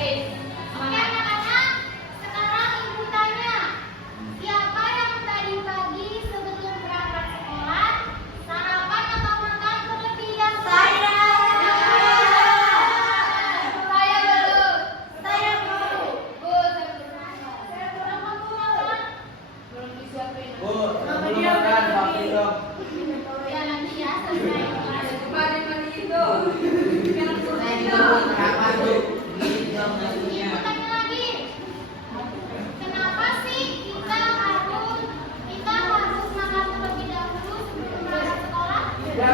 Oke anak-anak, sekarang ibu tanya, siapa yang tadi pagi sebelum berangkat sekolah sarapan atau makan terlebih dahulu? Saya belum. Saya belum. Bu, saya belum makan. Belum disiapin. Bu, sebelum makan pakai dong. Ya nanti ya selesai kelas. Mandi itu. Saya juga buat kapan Bu? Gini dong lagunya. Ibu tanya lagi, kenapa sih kita harus makan terlebih dahulu sebelum berangkat sekolah? Biar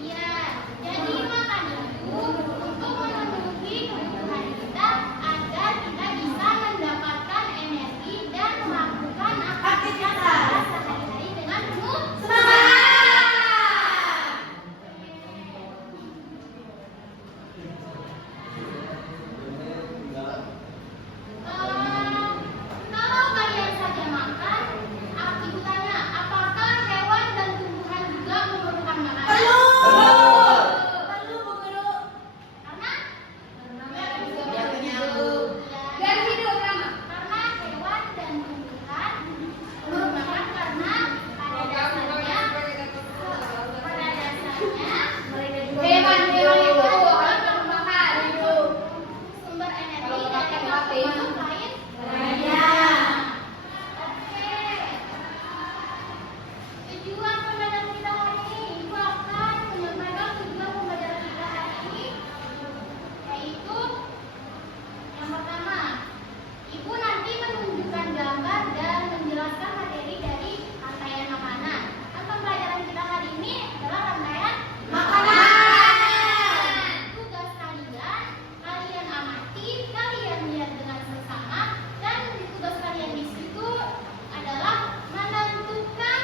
iya, jadi makan itu untuk memenuhi kebutuhan kita agar kita bisa mendapatkan energi dan melakukan aktivitas sehari-hari dengan penuh semangat. Kalau kalian saja makan, ibu tanya, apakah hewan dan tumbuhan juga memerlukan makanan? Perlu, Bu Guru. Karena Biar kenyang. biar hidup lama. Karena hewan dan tumbuhan perlu makan karena pada dasarnya hewan-hewan itu perlu makan. Sumber energi dari makhluk lain. Oke. Tujuan pembelajaran kita hari ini, Ibu akan menyampaikan tujuan pembelajaran kita hari ini, yaitu yang pertama, Ibu nanti menunjukkan gambar dan menjelaskan materi dari rangkaian makanan. Kan pembelajaran kita hari ini adalah rangkaian makanan. Tugas kalian amati, kalian lihat dengan seksama, dan tugas kalian di situ adalah menentukan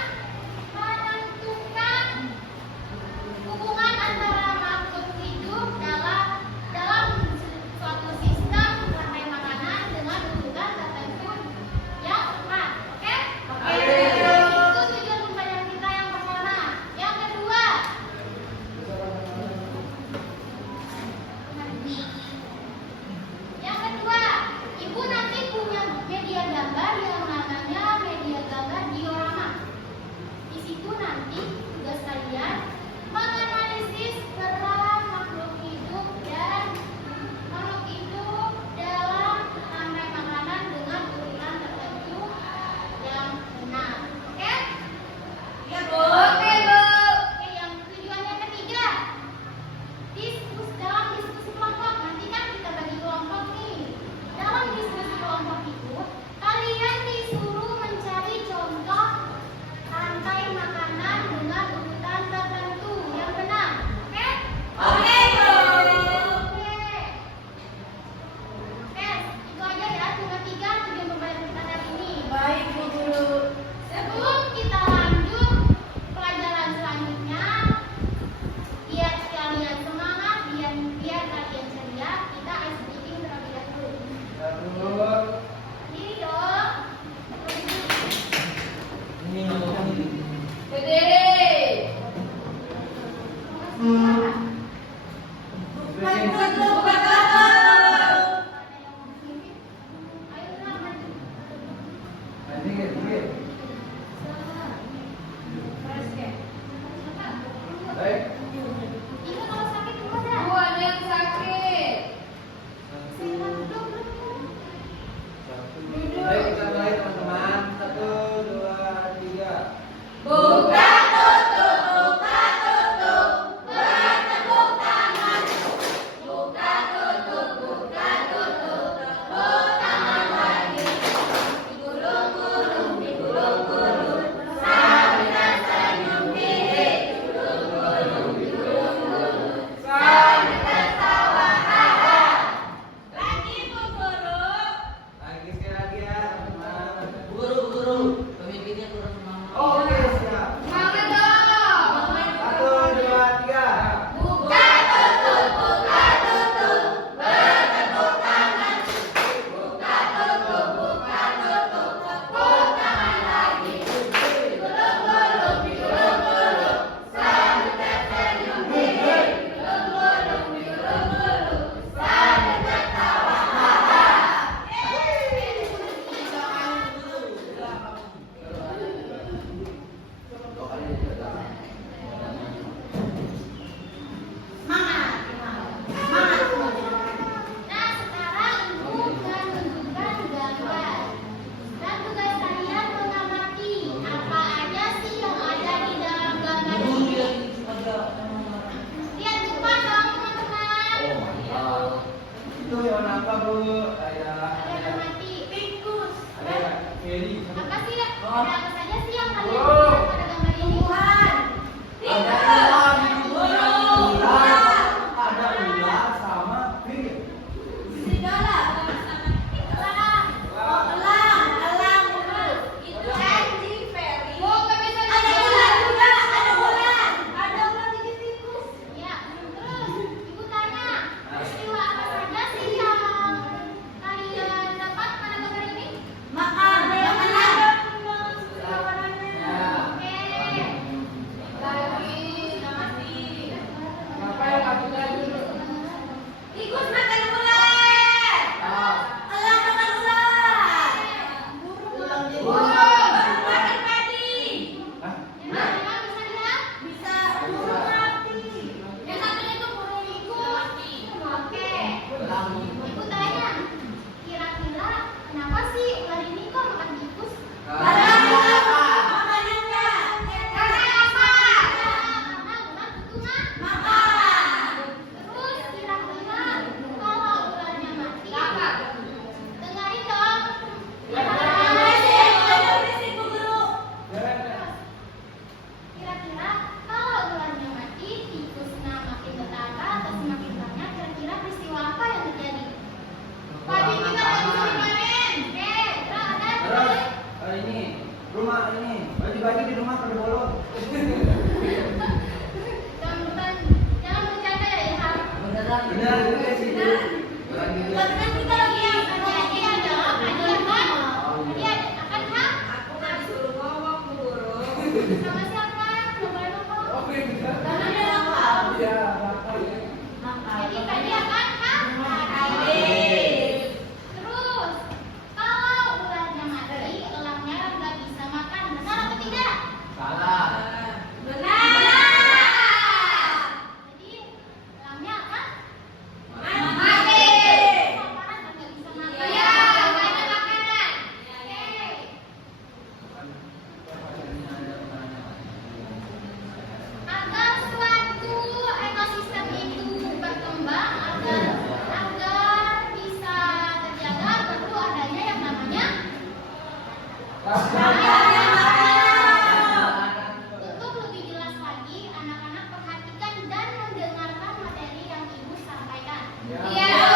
hubungan antara makhluk hidup dalam suatu sistem rantai makanan dengan urutan tertentu yang tepat. Oke? Itu tujuan pembelajaran kita yang pertama. Yang kedua, Ibu nanti punya media gambar yang namanya media gambar diorama. Di situ nanti tugas kalian menganalisis peran makhluk hidup dalam rantai makanan dengan urutan tertentu yang benar. Oke? Iya, Bu. Oke, Bu. Oke, yang tujuan yang ketiga, dalam diskusi kelompok. Nanti kan kita bagi kelompok nih. Dalam diskusi kelompok itu, kalian disuruh mencari contoh rantai makanan dengan urutan tertentu yang benar. Oke? Oke, Bu. Oke. Oke, itu aja ya cuma 3 tujuan pembelajaran kita hari ini. Baik, Bu Guru. Sebelum kita lanjut pelajaran selanjutnya, biar kalian semangat, biar kalian ceria, kita ice breaking terlebih dahulu. Diri dong. Ini ngomong ini. Berdiri. Bersihin. Ayo lah, maju. Dikit, dikit. Baik. Ibu kalau sakit dulu dah. Bu, ada yang sakit. Duduk. Baik, kita mulai teman-teman. 1, 2, 3. Buka tutup. Bertepuk tangan. Buka tutup. Tepuk tangan lagi. Digulung-gulung. Sambil tersenyum diri. Digulung-gulung. Sambil tertawa haha. Lagi, Bu Guru. Lagi sekali lagi ya, teman-teman. Guru, pemimpinnya kurang semangat. Oke, siap. Semangat dong. 1, 2, 3. Buka tutup. Bertepuk tangan. Buka tutup. Tepuk tangan lagi. Digulung-gulung. Ada apa saja sih yang kalian lihat pada gambar ini? Ada ular, ada ular sama Serigala. Elang. Elang. Itu anjing fairy. Ada ular juga, ada ular. Ada ular gigit tikus. Ya, terus ibu tanya, peristiwa apa saja sih yang kalian dapat pada gambar ini? Makan. Tikus makan ular. Elang makan ular. Burung makan padi. Memang bisa lihat? Bisa burung mati. Yang satunya itu burung tikus. Oke. Ibu tanya, kira-kira kenapa sih ular ini kok makan tikus? Makanannya. Karena apa? Karena ular butuh Makan. Terus kira-kira kalau ularnya mati, dengarin dong. Berisik, Bu Guru. Kira-kira kalau ularnya mati, tikusnya makin bertambah atau semakin banyak, kira-kira peristiwa apa yang terjadi? Padi kita nggak bisa dipanen. Ada Terus ini rumah ini bagi-bagi di rumah pada bolong. Jangan bercanda ya Ilham. Benar juga sih itu. Kan kita lagi yang Jadi ada apa? Ada kan? Jadi ada akan Ham? Aku kan disuruh ngomong, Bu Guru. Sama siapa? Boleh ngomong. Karena dia nakal. Jadi tadi akan Ham? Terus, kalau ularnya mati, elangnya nggak bisa makan. Benar atau tidak? Salah. Benar. Jadi, elangnya apa? Mati. Kelaparan dan nggak bisa makan. Iya, nggak ada makanan. Oke. Agar suatu ekosistem itu berkembang, agar bisa terjaga, perlu adanya yang namanya. Untuk lebih jelas lagi, anak-anak perhatikan dan mendengarkan materi yang ibu sampaikan. Iya, Bu.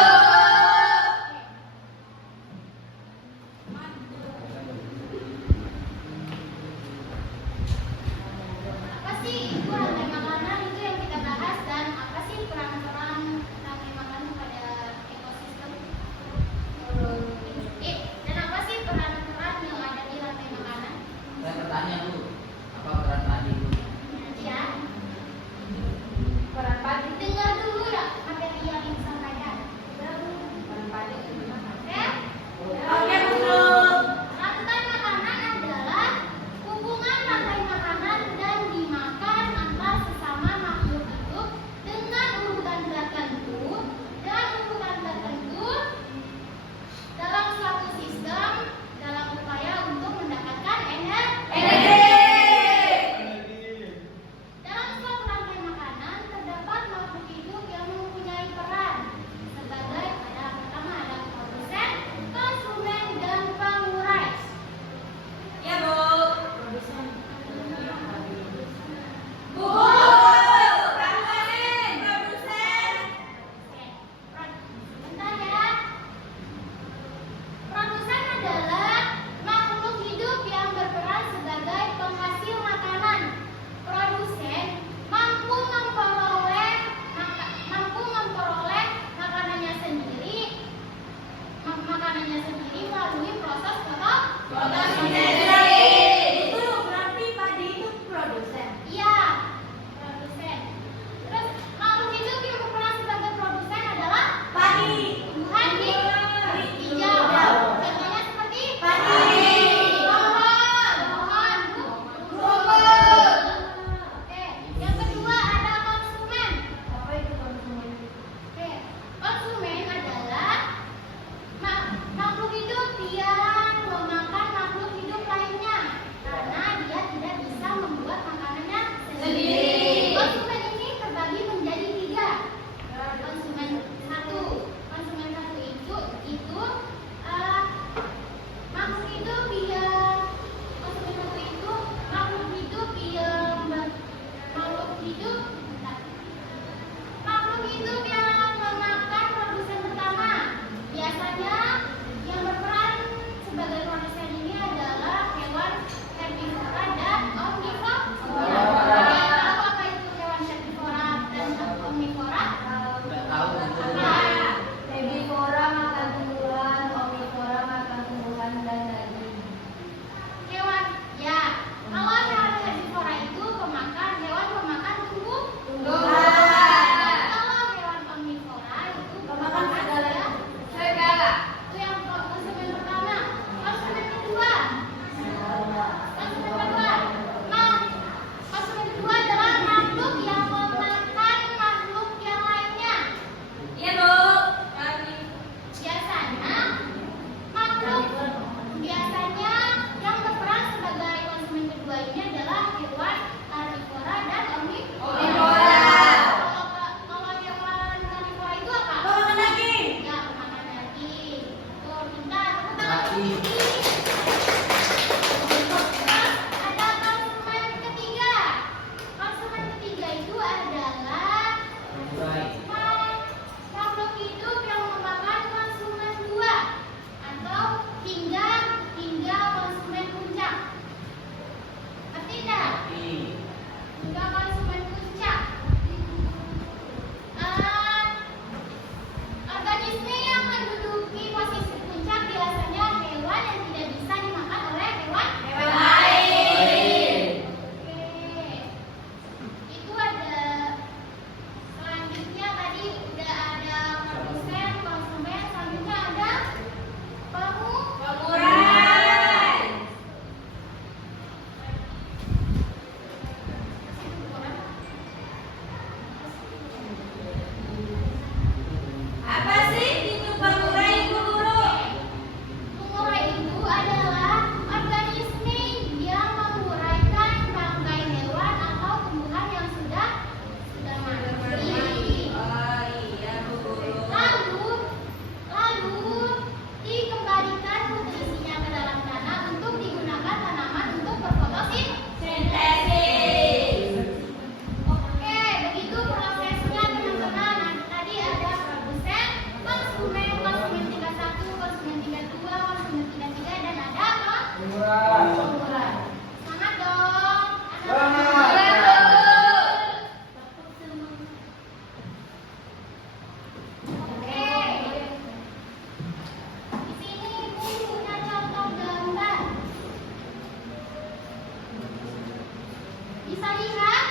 Bisa lihat?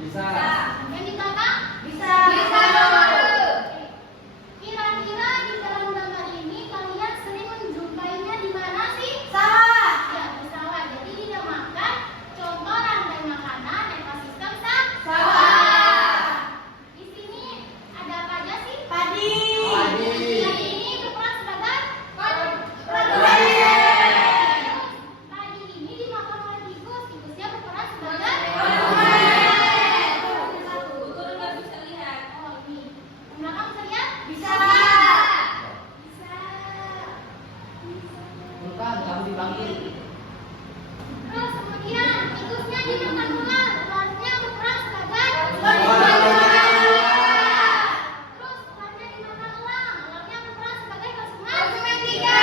Bisa. Yang di belakang? Bisa. Kira-kira di dalam gambar ini kalian sering menjumpainya di mana sih? Sawah. Ya, pesawat. Jadi dinamakan contoh rantai makanan ekosistem Sawah. Di sini ada apa aja sih? Padi. Padi. Yang ini berperan sebagai Produksi. padi ini dimakan oleh tikus. Tikusnya berperan sebagai Guru nggak bisa lihat. Oh, ini. Yang belakang bisa lihat? Bisa. Bisa. Bukan, kamu dipanggil. Terus kemudian tikusnya dimakan ular. Ularnya berperan sebagai Ular. Terus ularnya dimakan elang. Elangnya berperan sebagai konsumen tiga.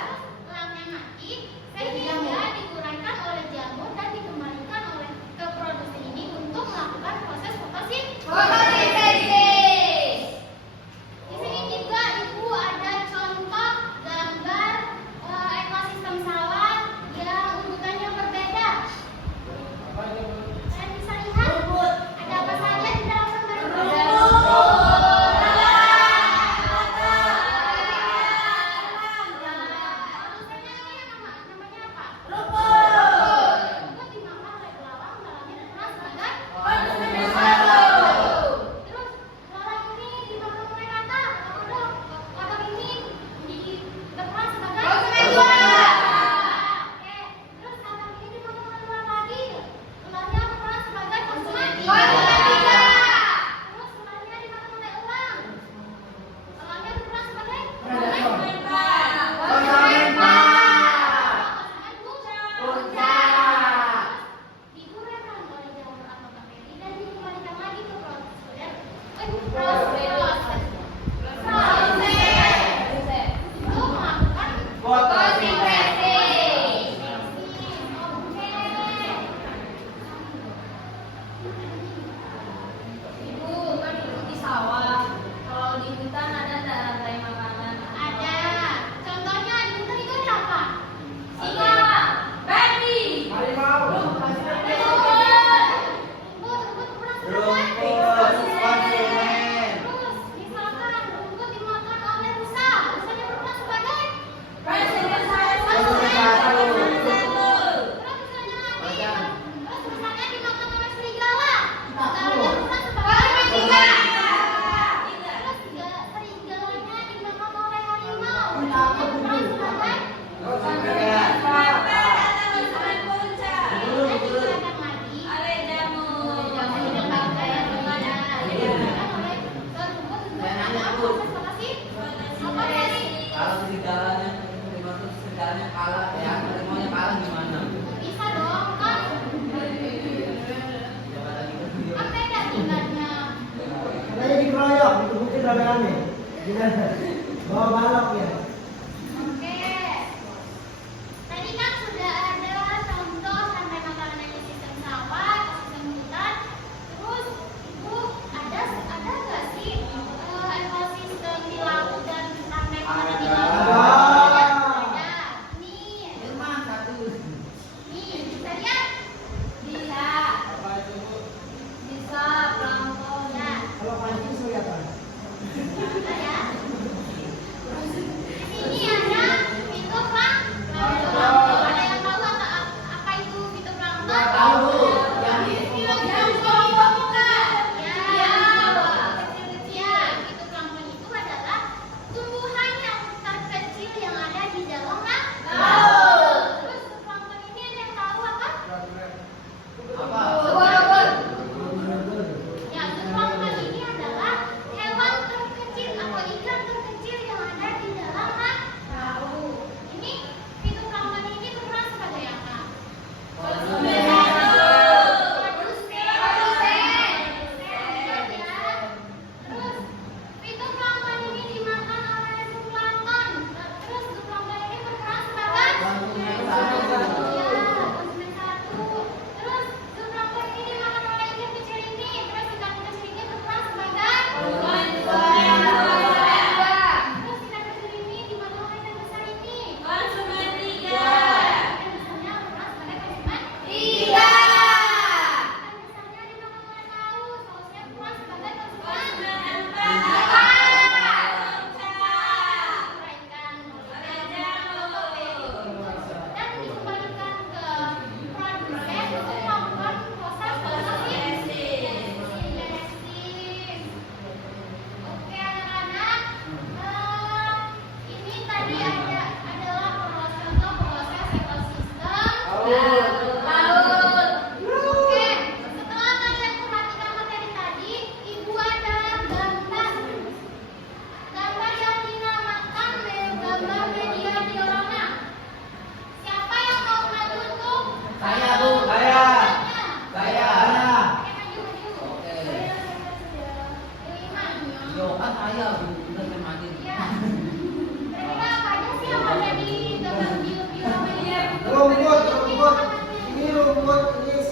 Terus elangnya mati sehingga dikuraikan oleh jamur dan dikembalikan oleh ke produsen ini untuk melakukan proses Fotosintesis. Di sini juga Ibu ada contoh gambar ekosistem sawah yang urutannya berbeda. Kalian bisa lihat Rumput. ada apa saja di dalam gambar itu? Produsennya ini namanya apa? Rumput dimakan oleh belalang, belangnya berperan sebagai Terus belalang ini dimakan oleh rata, kodok. Kodok ini berperan sebagai Konsumen dua. Oke. Terus kambing ini dimakan oleh ular lagi. Ularnya berperan sebagai konsumen tiga. Terus ularnya dimakan oleh elang. Elangnya berperan sebagai Konsumen digunakan oleh jamur atau bakteri dan dikembalikan lagi ke proses untuk melakukan Fotosintesis. Ibu kan duduk di sawah. Kalau di hutan ada nggak rantai makanan? Ada. Contohnya di hutan itu ada apa? Singa, babi, Harimau. Rumput berperan sebagai Rumput. Konsumen. Terus misalkan rumput dimakan oleh rusa. Rusanya berperan sebagai konsumen Konsumen satu. Terus misalnya lagi terus rusanya dimakan oleh serigala. Segalanya berperan sebagai tiga. Terus serigalanya dimakan oleh harimau. Rusanya berperan sebagai Konsumen. Konsumen puncak. Guru, guru. Dimakan lagi. Ale jamur. Saya nanya aku. Kalau segalanya, segalanya kalah, ya harimaunya kalah gimana? Bisa dong, kan? Coba lagi ke video. Kan beda tingkatnya. Katanya dikeroyok, dikebukin rame-rame. Gimana? Bawa balok ya. Oke. Tadi kan sudah ada contoh rantai makanan ekosistem sawah, ekosistem hutan. Terus Ibu ada nggak sih ekosistem di laut dan rantai makanan di laut? Ada. Ada. Nih, Cuma satu. nih bisa lihat? Bisa. Bisa plankton. Nah, Kalau pancing kelihatan. ada ya.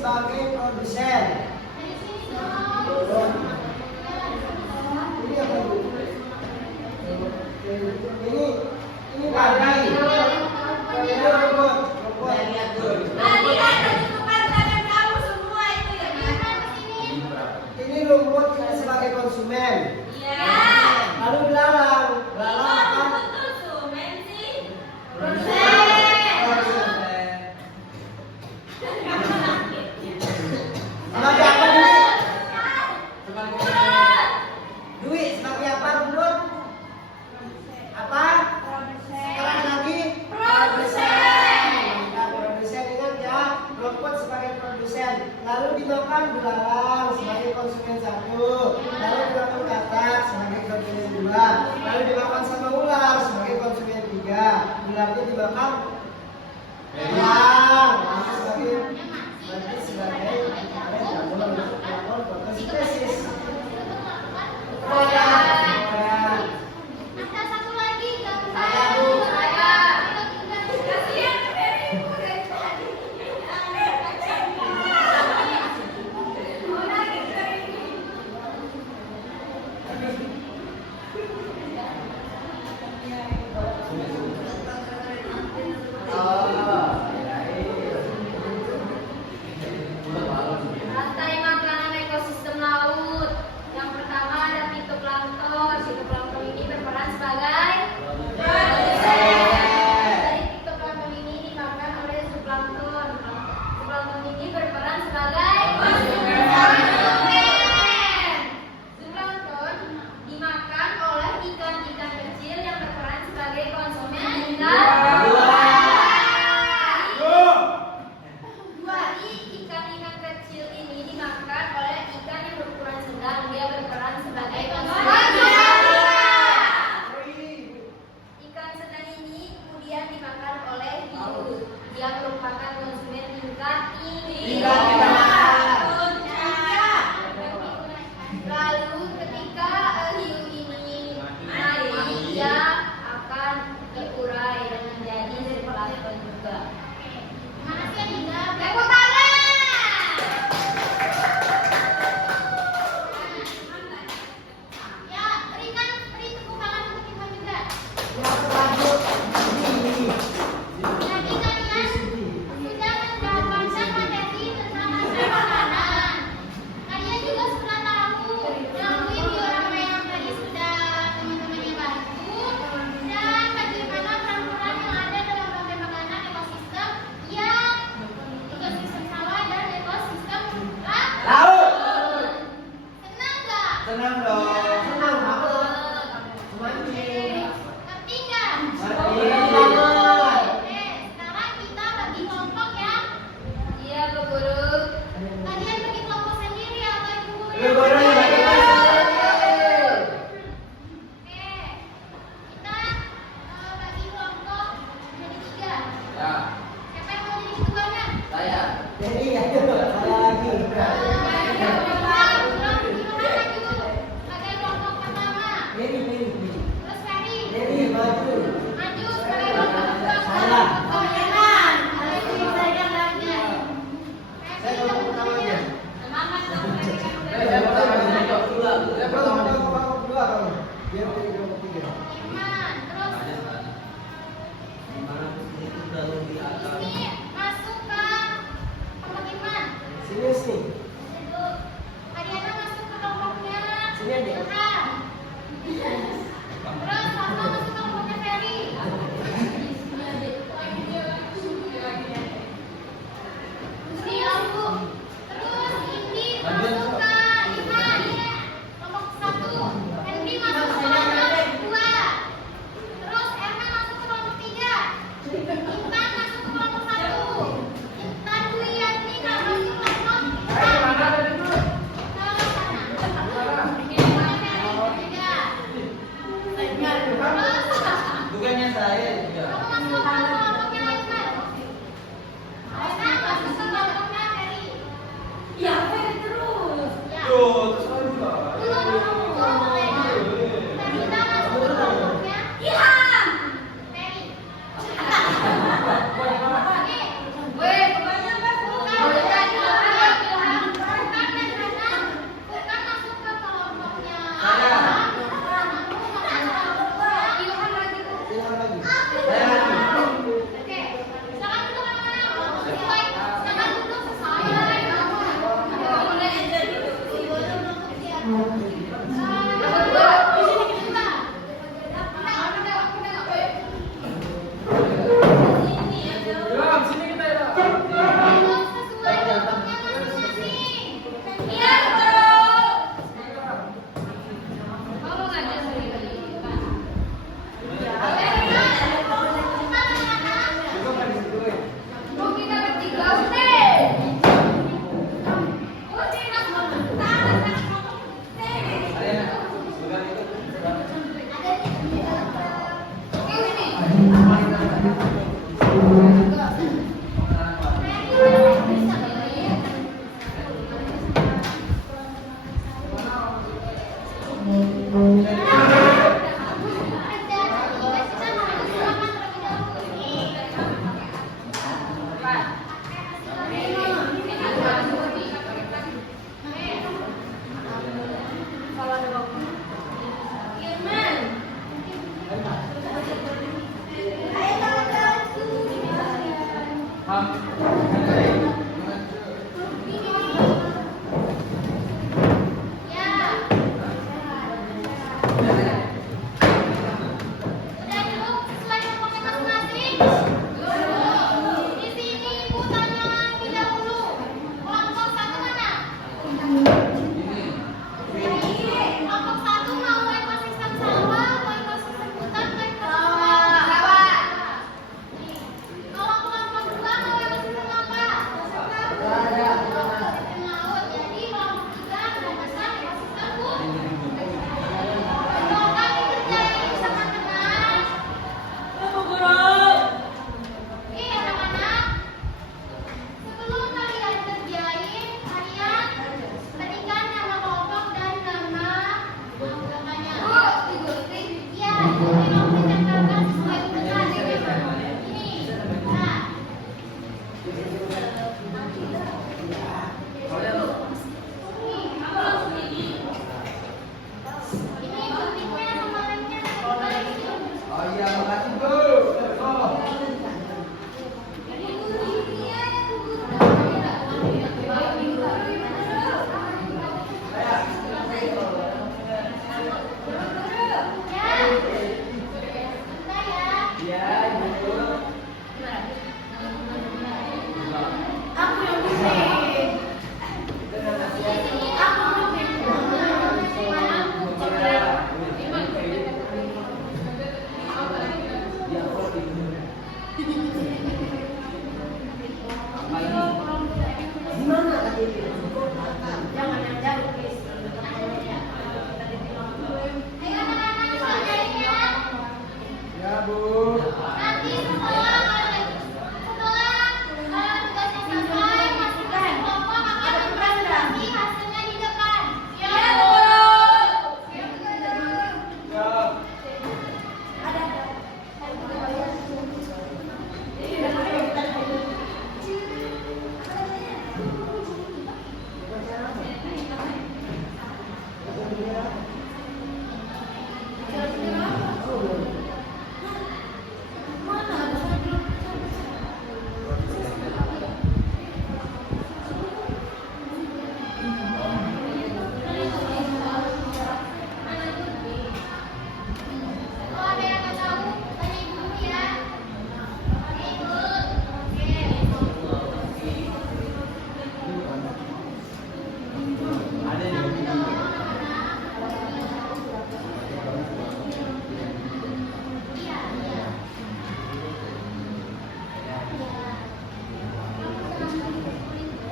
sebagai produsen. Dari sini dong. Ini apa Bu? Ini babi. Ini robot. Saya lihat dulu. Kalian tentukan tangan kamu semua itu ya. Ini robot ini sebagai konsumen. Iya. Lalu belalang. Belalang Itu apa? konsumen sih. Sebagai apa duit? Sebagai Duit sebagai apa Bun? Apa? Sekarang lagi? Nah, produsen ingat ya, robot sebagai produsen. Lalu dimakan belalang sebagai konsumen 1. Lalu dimakan katak sebagai konsumen 2. Lalu dimakan sama ular sebagai konsumen 3. Ularnya dimakan belalang. Nah, sebagai fotosintesis. Ada satu lagi Saya, Bu. Kasihan Ferry itu dari tadi. Rantai makanan ekosistem laut. Yang pertama ada fitoplankton. Fitoplankton ini berperan sebagai dari fitoplankton ini dimakan oleh zooplankton. Zooplankton ini berperan sebagai zooplankton dimakan oleh ikan-ikan kecil yang berperan sebagai konsumen ikan. Ikan-ikan kecil ini dimakan oleh ikan yang berukuran sedang. Dia berperan sebagai konsumen. Ikan sedang ini kemudian dimakan oleh hiu. Dia merupakan konsumen tingkat tinggi. Lalu ketika hiu ini mati, dia akan diurai dan menjadi zooplankton juga. Makasih ya Dinda. Tepuk tangan. Ya, beri tepuk tangan untuk kita juga. Yang lanjut ini. Jadi kalian sudah mendapatkan materi tentang masa makanan. Kalian juga sudah tahu melalui diorama yang tadi sudah teman-temannya bantu dan bagaimana peran-peran yang ada dalam rantai makanan ekosistem sawah dan ekosistem Laut. Senang nggak? Senang dong. Senang banget. Semancing. Ngerti nggak? Senang banget. Sekarang kita bagi kelompok ya. Iya, Bu Guru. Kalian bagi kelompok sendiri atau ibu guru Ibu guru yang bagi kelompok sendiri. Oke, kita bagi kelompok jadi 3. Ya, Siapa yang mau jadi ketuanya? saya. Jadi ayo saya lagi. Sebagai kelompok pertama. Ini. Terus Ferry. Jadi maju. Maju sebagai kelompok kedua. Saya. Saya kelompok pertamanya. Semangat dong mereka udah. Saya pertama di kelompok kedua. Saya pertama di kelompok kedua kamu. Dia pilih kelompok 3. Iman. Terus ini masuk ke kelompok Iman. Sini. Ariana masuk ke kelompoknya Sini aja. Ilham. Terus Fatma masuk ke kelompoknya Ferry. Ini aku. Terus Indi masuk ke Iman. Kelompok 1. Henry masuk ke kelompok 2. Terus Erna masuk ke kelompok 3. Intan masuk ke kelompok 1. Intan Dwi Yasmin masuk ke kelompok 4.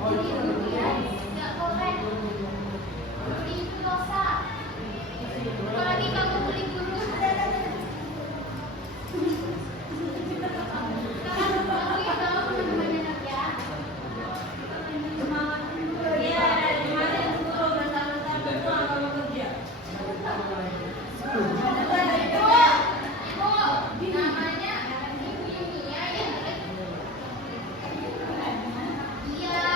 Nggak boleh. Beli itu dosa. Apalagi kamu beli guru. Sekarang aku ya tahu teman-teman anak ya. Iya, dari kemarin guru bersama-sama semua kalau kerja. Ibu, namanya Ibu Yunia ya. Iya.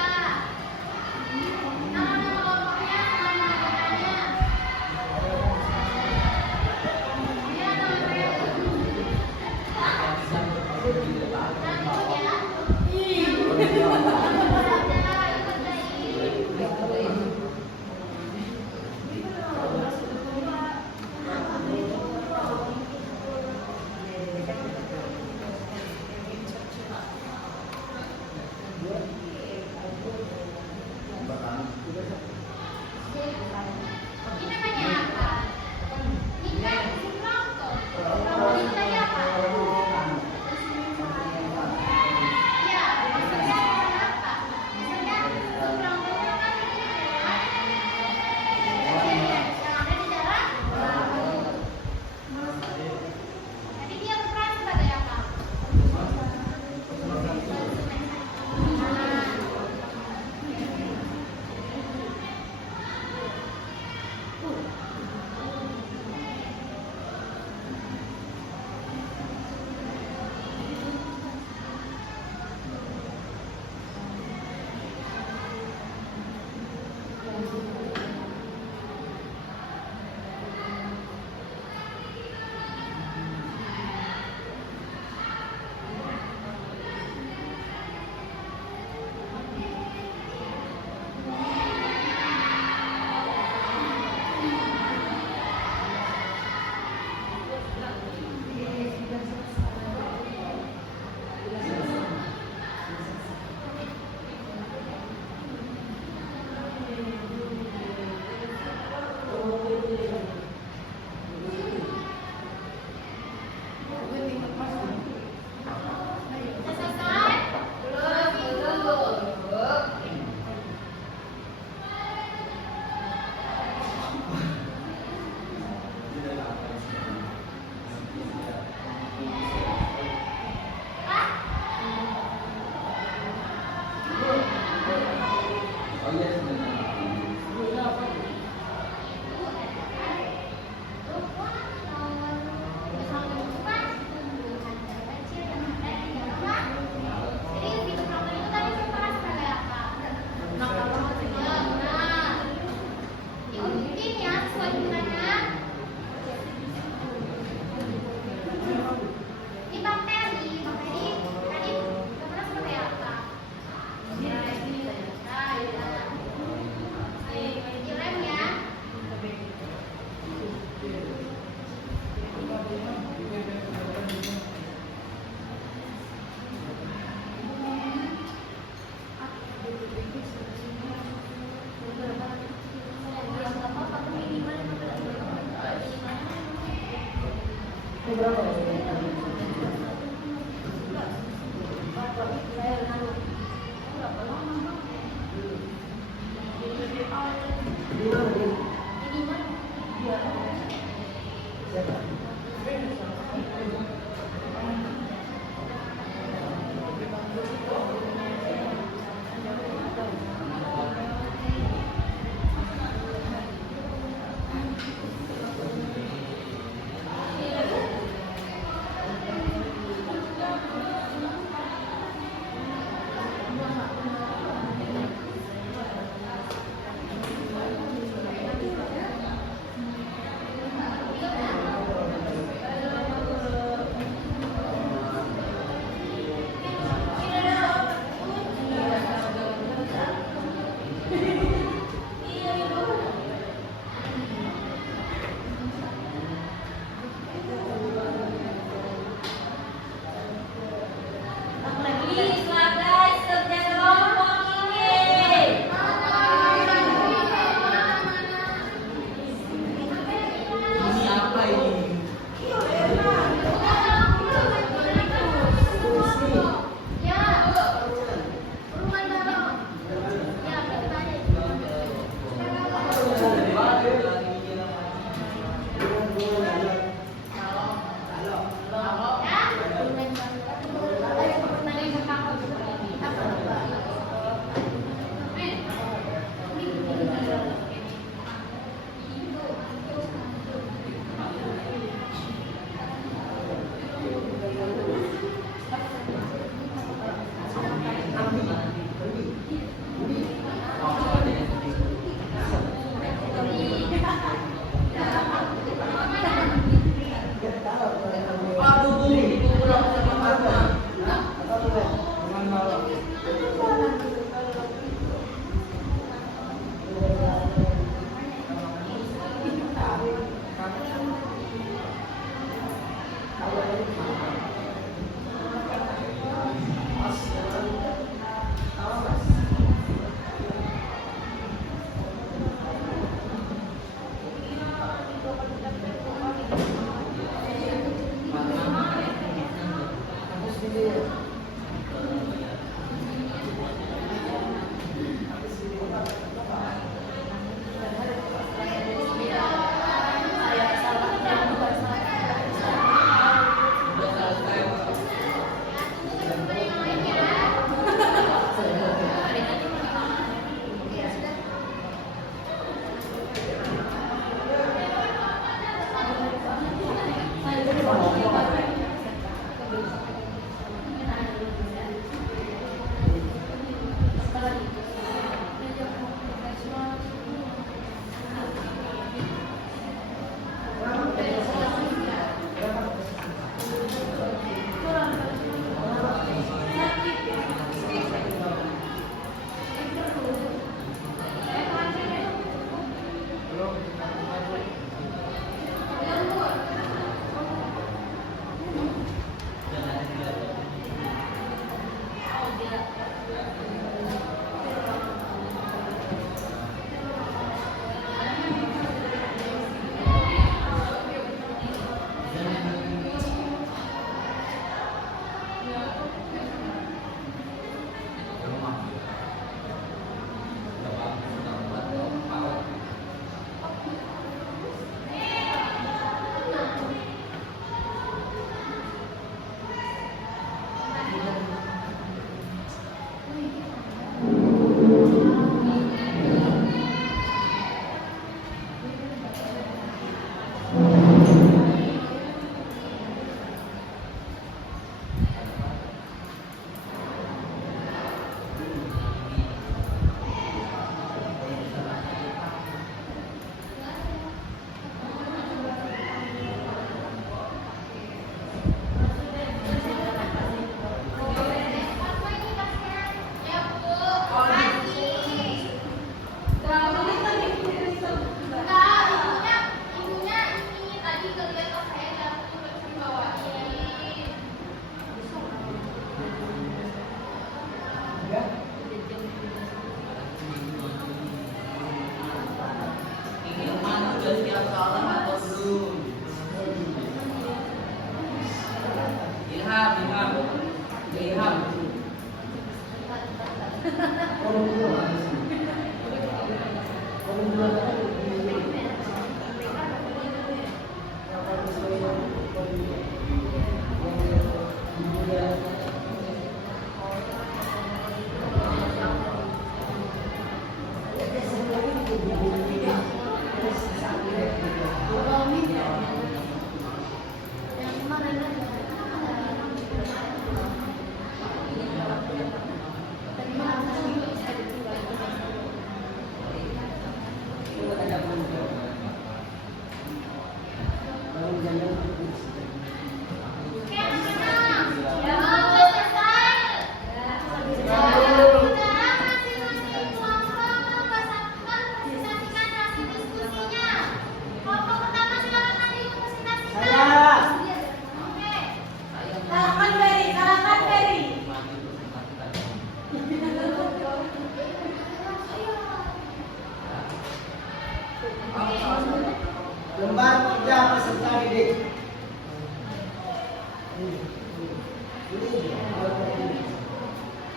Lembar kerja peserta didik.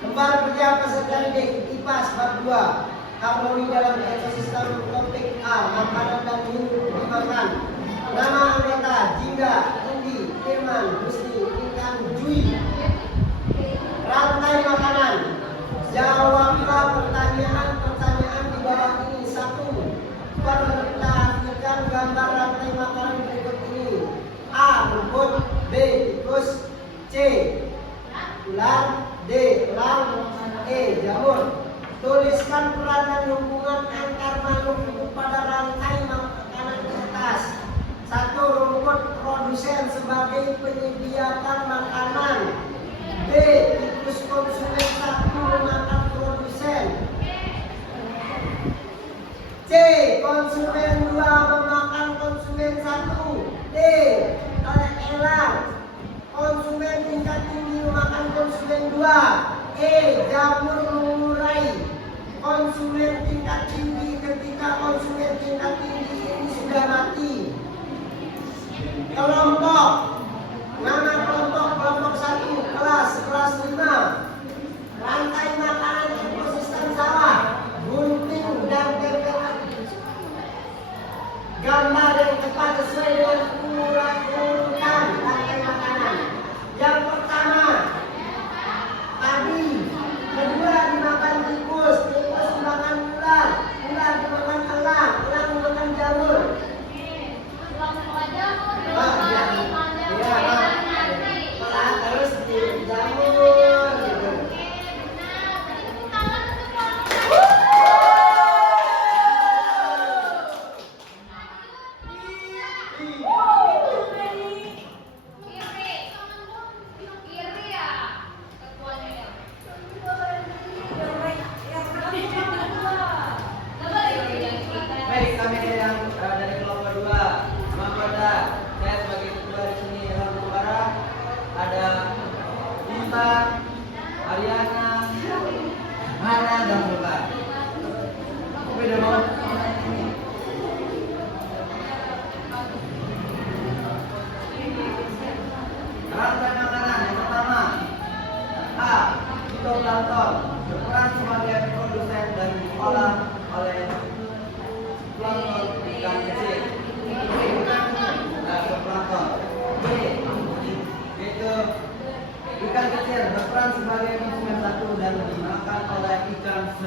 Lembar kerja peserta didik IPA bab 2. Harmoni dalam ekosistem topik A, makanan dan minum dimakan. Nama anggota Jingga, Indi, Firman, Husni, Ikan, Jui. Rantai makanan. Jawablah pertanyaan-pertanyaan di bawah ini. 1. Perhatikan gambar rantai makanan berikut ini. A. Rumput. B. Tikus. C. Ular. D. Elang. E. Jamur. Tuliskan peranan hubungan antar makhluk hidup pada rantai makanan di atas. 1. Rumput produsen sebagai penyediakan makanan. B. Tikus konsumen 1 memakan produsen. C. Konsumen 2 memakan konsumen 1. D. Elang konsumen tingkat tinggi memakan konsumen 2. E. Jamur mengurai konsumen tingkat tinggi ketika konsumen tingkat tinggi ini sudah mati. Kelompok. Nama kelompok 1 kelas 5. Rantai makanan ekosistem sawah. Gunting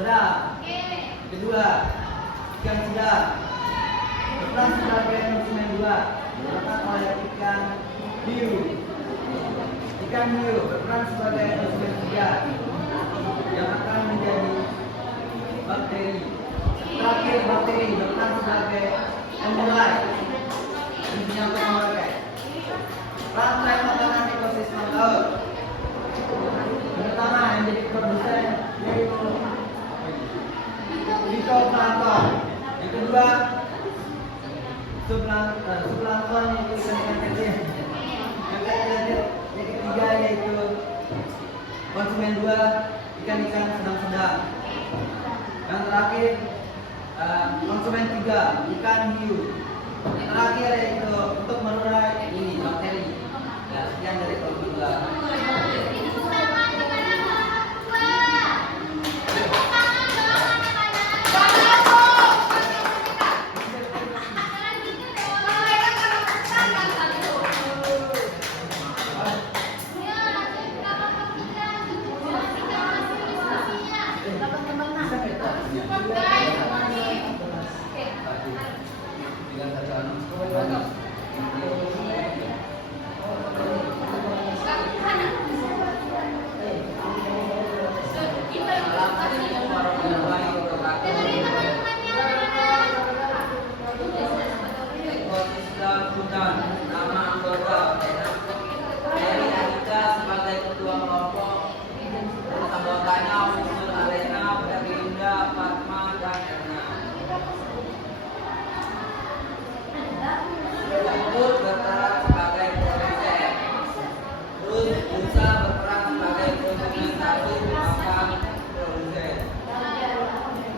sedang. Oke. Kedua, ikan sedang berperan sebagai konsumen dua dimakan oleh ikan hiu. Ikan hiu berperan sebagai konsumen tiga yang akan menjadi bakteri. Terakhir, bakteri berperan sebagai pemulai. Intinya untuk memakai rantai makanan ekosistem laut. Pertama yang jadi produsen yaitu fitoplankton. Yang kedua zooplankton yaitu ikan-ikan kecil. Yang ketiga yaitu konsumen dua ikan-ikan sedang-sedang. Yang terakhir konsumen tiga ikan hiu. Yang terakhir yaitu untuk menurai ini bakteri. Ya, sekian dari konsumen dua. Tepuk tangan kepada kelompok dua. Tepuk tangan dong anak-anak. Jangan gitu dong. Ya, lanjut ke kelompok tiga. Masih masuk diskusinya. Cepat guys, semuanya. Dengerin teman-temannya anak-anak. Ekosistem hutan, nama anggota Mary Anita sebagai ketua kelompok. Anggotanya Usul Alena, Berlinda, Fatma, dan Erna. Lembut berperan sebagai produsen. Terus Musa berperan sebagai konsumen satu makan produsen.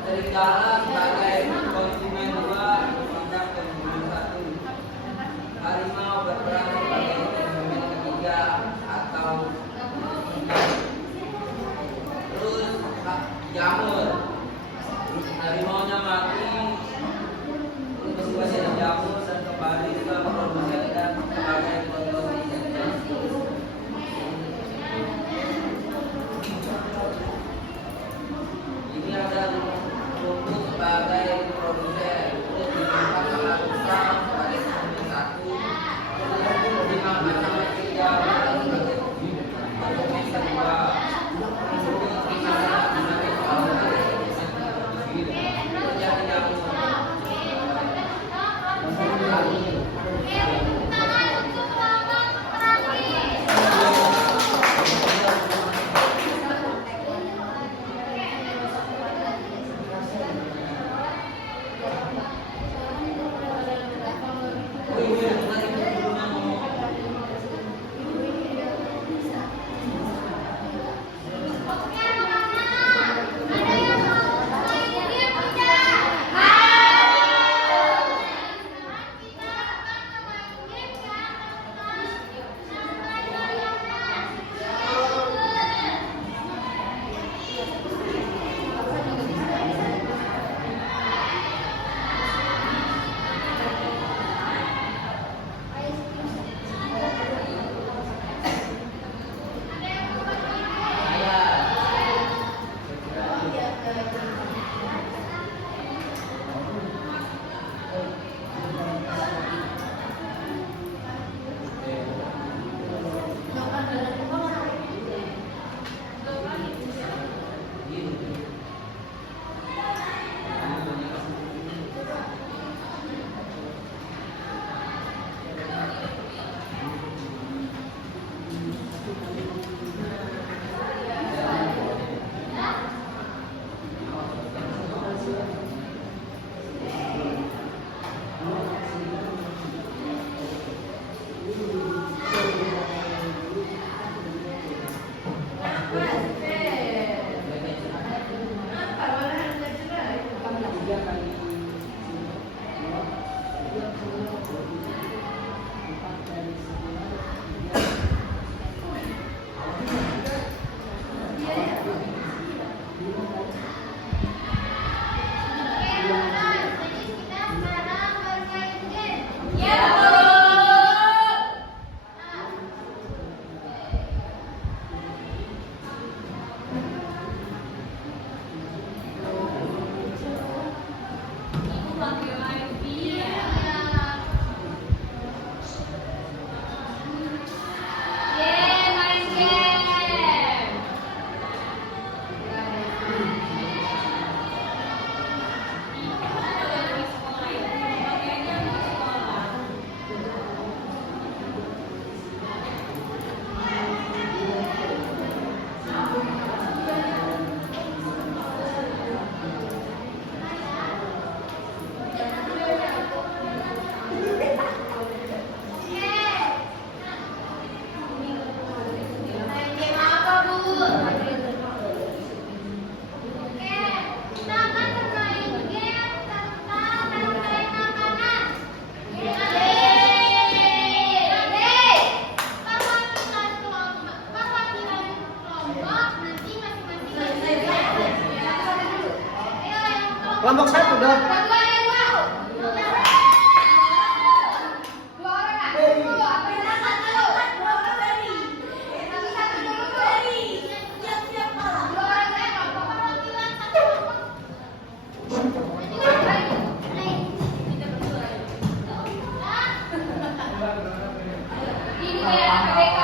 Serigala sebagai konsumen dua tidak konsumen satu. Harimau berperan sebagai konsumen ketiga atau terus jamur. Harimaunya mati untuk sebagai jamur dan kembali ke produsen dan sebagai konsumsi. Ini ada rumput sebagai produsen, terus dimakan sama rusa sebagai konsumen satu, terus dimakan sama tiga sebagai konsumen kedua, terus dimakan sebagai terjadi jamur. Kelompok 1 dong. Kedua yang dua. Dua orang ah. Ferry. Dua. Apa yang dapat dulu? Tapi satu dulu tuh. Siap-siap malah. Dua orang saya kelompok perwakilan satu kelompok. Nanti kita bagi. Kita berdua. Ini kayak PBK.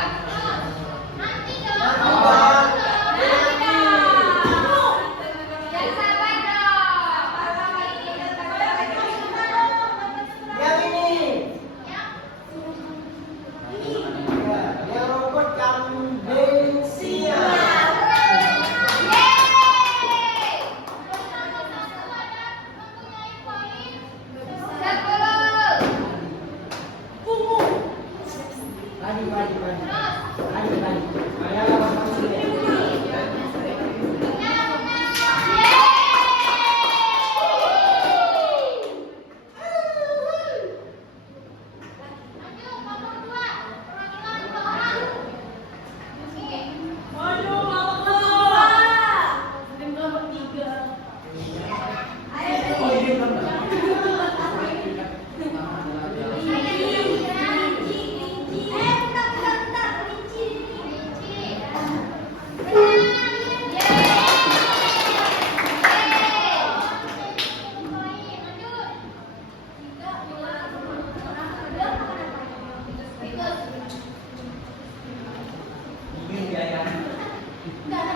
Nanti dong. Nanti dong. Yang sabar dong. Yang ini. Yang Ya, yang robot kambing siang. yeay. Bersama satu ada mempunyai poin 10. Tadi. Terus Ya, masuk ya. yang menang. Lanjut kelompok 2. Perwakilan 2 orang. Oke. Waduh, kelompok kedua. Dan kelompok 3. Oh, ini kan. Ini biaya. Bentar.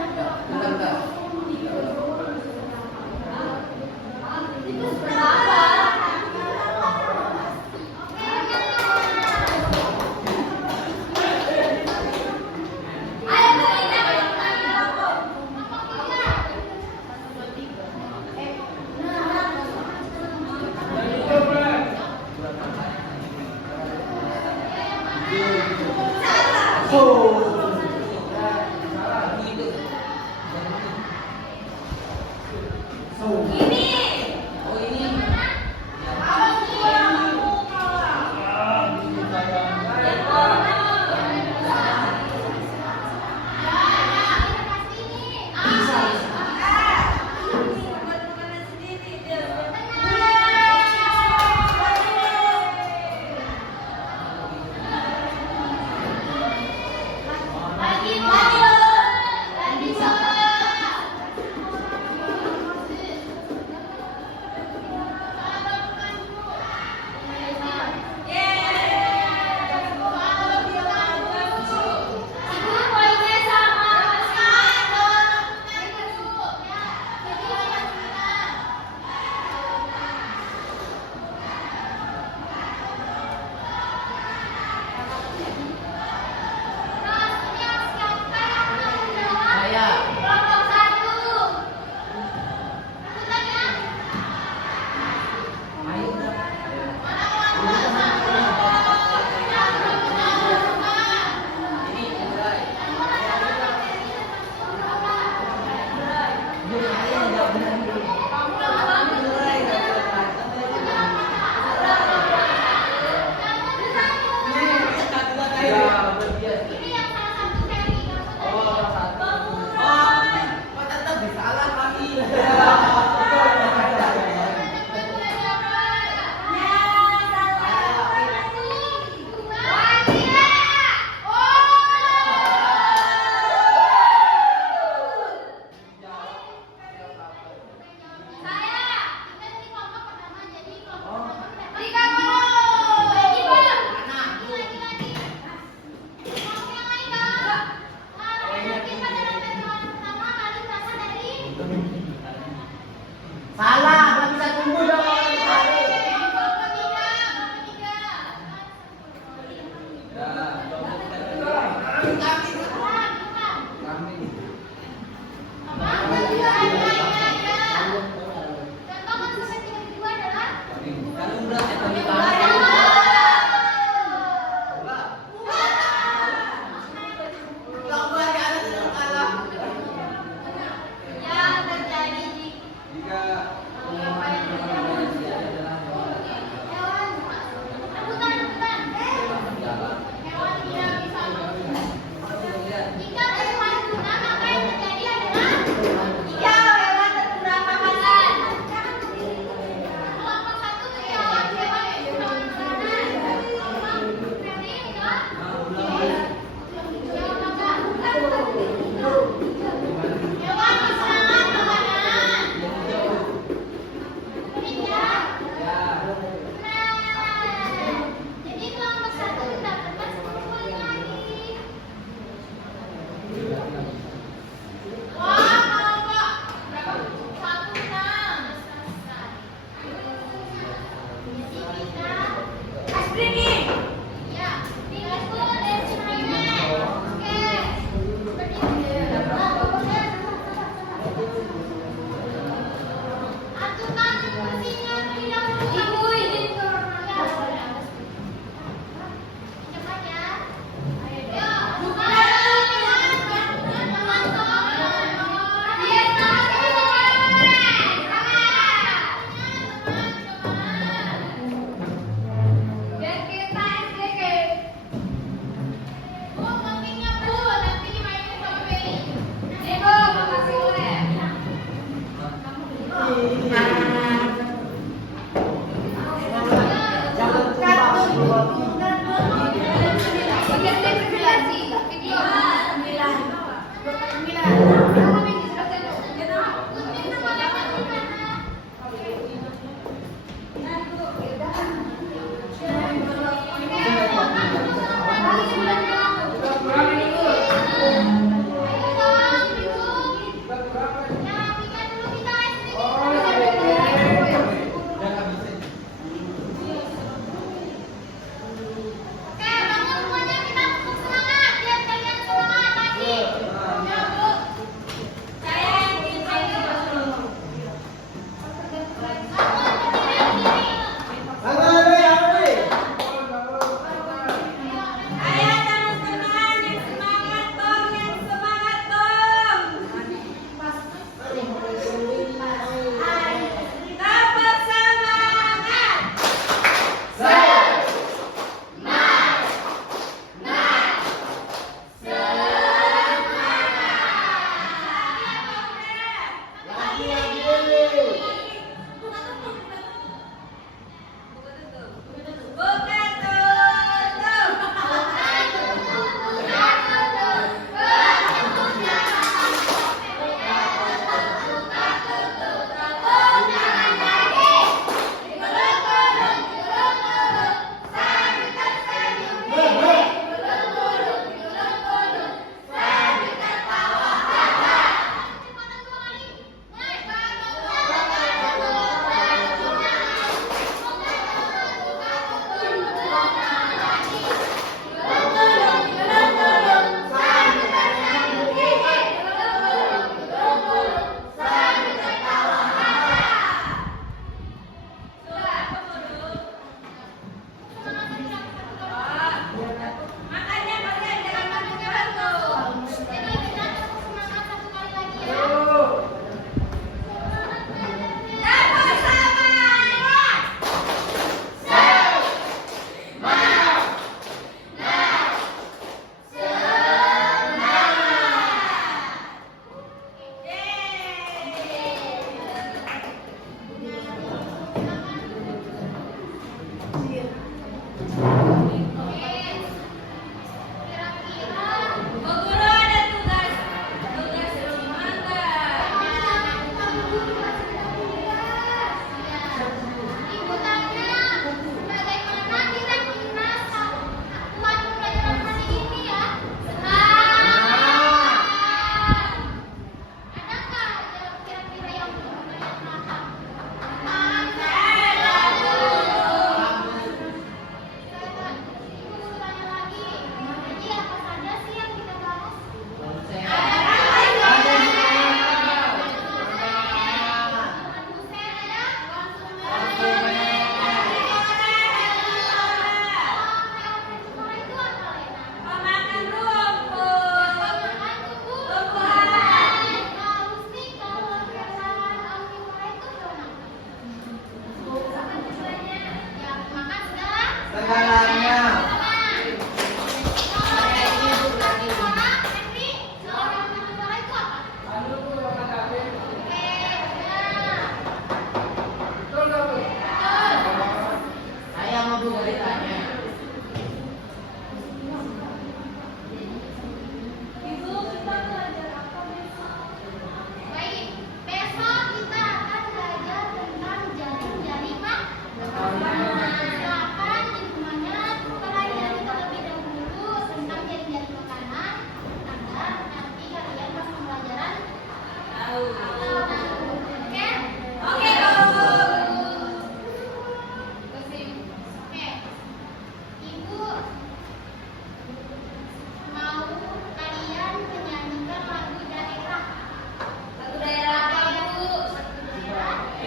Yang terjadi jika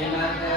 dengan